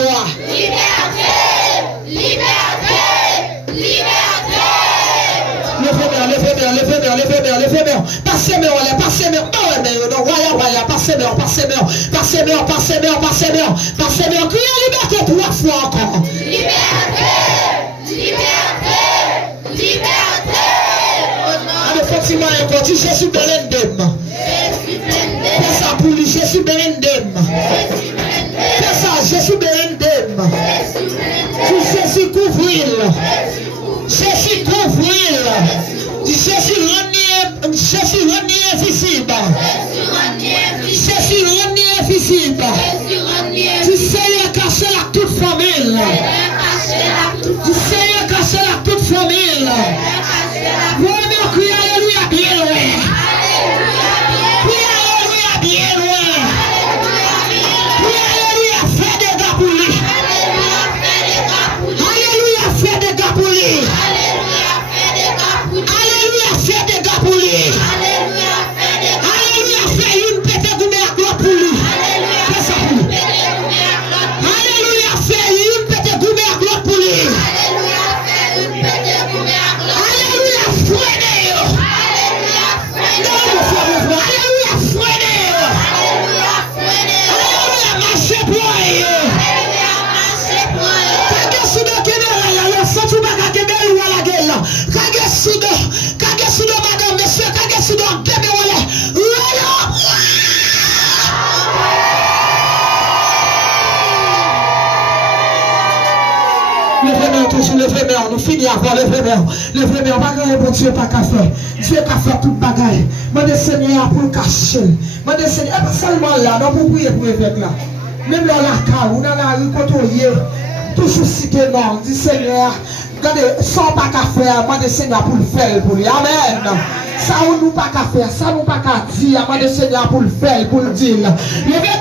droit. Liberté, liberté, liberté. Levez moi. Passez-moi, criez liberté 3 fois encore. Liberté, liberté, liberté. Fatima encore, Jésus Belendem. Fais ça pour lui, Jésus Belendem. Fais ça, Jésus Belendem. Jésus couvrir. Jésus couvrir. Jésus renier invisible. Jésus renier invisible. Du Seigneur caché la toute famille. Du Seigneur caché la toute famille. Vraiment crier alléluia bien loin. Crier alléluia bien loin. Crier alléluia fait des gars pour lui. Alléluia fait des gars pour lui. Alléluia fait des gars pour lui. Alléluia fait une petite goumée à gloire pour lui. Fais ça pour lui. Alléluia fait une petite goumée à gloire pour lui. Alléluia freinez. Alléluia freinez. Alléluia marchez pour eux. Kage sudo kebela ya satu baka kebelu wala gela. Kage sudo madame monsieur kage sudo kebe wala. Levez-moi toujours, levez-moi, nous finissons avant, levez-moi, bagaille pour Dieu pas qu'à faire. Dieu qu'a fait toute bagaille. Demandez Seigneur pour le cacher. Demandez Seigneur, et pas seulement là, non pour prier pour l'évêque là. Même dans la cave, ou dans la rue, quand on y est, toujours citer non, dit Seigneur, regardez, sans pas qu'à faire, demandez Seigneur pour le faire pour lui. Amen. Ça on nous pas qu'à faire, ça nous pas qu'à dire, demandez Seigneur pour le faire, pour le dire. Levez